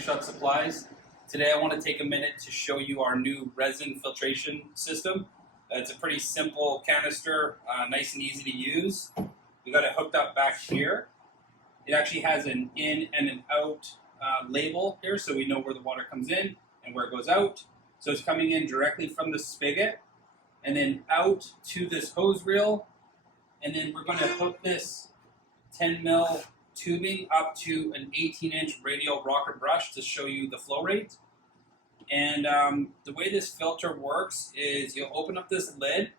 Big Shot Supplies. Today I want to take a minute to show you our new resin filtration system. It's a pretty simple canister, nice and easy to use. We got it hooked up back here. It actually has an in and an out label here, so we know where the water comes in and where it goes out. So it's coming in directly from the spigot and then out to this hose reel, and then we're going to hook this 10 mil tubing up to an 18-inch radial rocker brush to show you the flow rate. And the way this filter works is you'll open up this lid,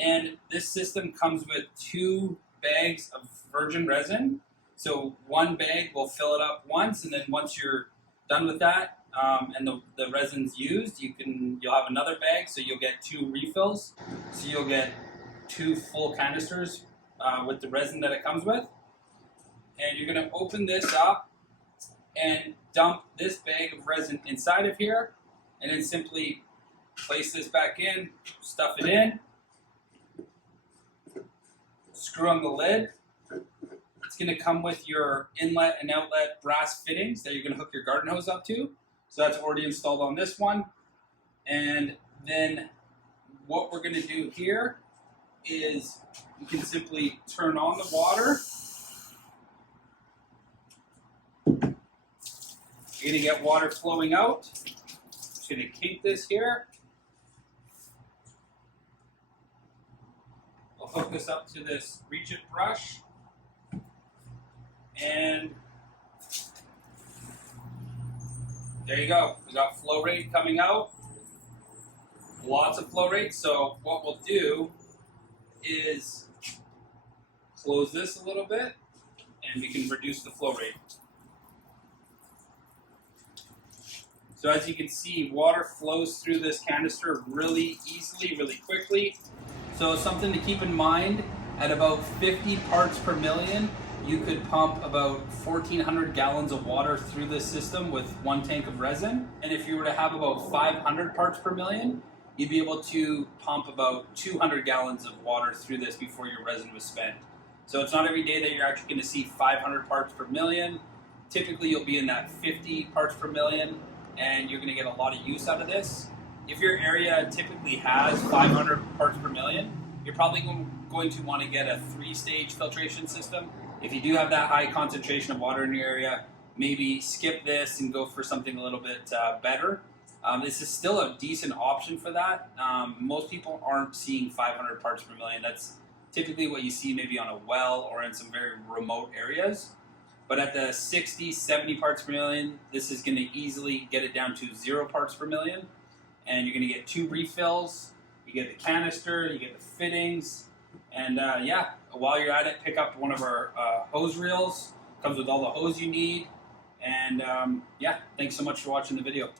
and this system comes with 2 bags of virgin resin. So one bag will fill it up once, and then once you're done with that and the resin's used, you'll have another bag, so you'll get 2 refills. So you'll get 2 full canisters with the resin that it comes with. And you're going to open this up and dump this bag of resin inside of here, and then simply place this back in, stuff it in, screw on the lid. It's going to come with your inlet and outlet brass fittings that you're going to hook your garden hose up to. So that's already installed on this one. And then what we're going to do here is you can simply turn on the water. You're going to get water flowing out. Just going to kink this here. We'll hook this up to this reach it brush. And there you go. We got flow rate coming out. Lots of flow rate. So what we'll do is close this a little bit, and we can reduce the flow rate. So as you can see, water flows through this canister really easily, really quickly. So something to keep in mind, at about 50 parts per million, you could pump about 1,400 gallons of water through this system with 1 tank of resin. And if you were to have about 500 parts per million, you'd be able to pump about 200 gallons of water through this before your resin was spent. So it's not every day that you're actually going to see 500 parts per million. Typically you'll be in that 50 parts per million, and you're going to get a lot of use out of this. If your area typically has 500 parts per million, you're probably going to want to get a 3-stage filtration system. If you do have that high concentration of water in your area, maybe skip this and go for something a little bit better. This is still a decent option for that. Most people aren't seeing 500 parts per million. That's typically what you see maybe on a well or in some very remote areas. But at the 60, 70 parts per million, this is going to easily get it down to 0 parts per million. And you're going to get 2 refills. You get the canister, you get the fittings. And yeah, while you're at it, pick up one of our hose reels. Comes with all the hose you need. And yeah, thanks so much for watching the video.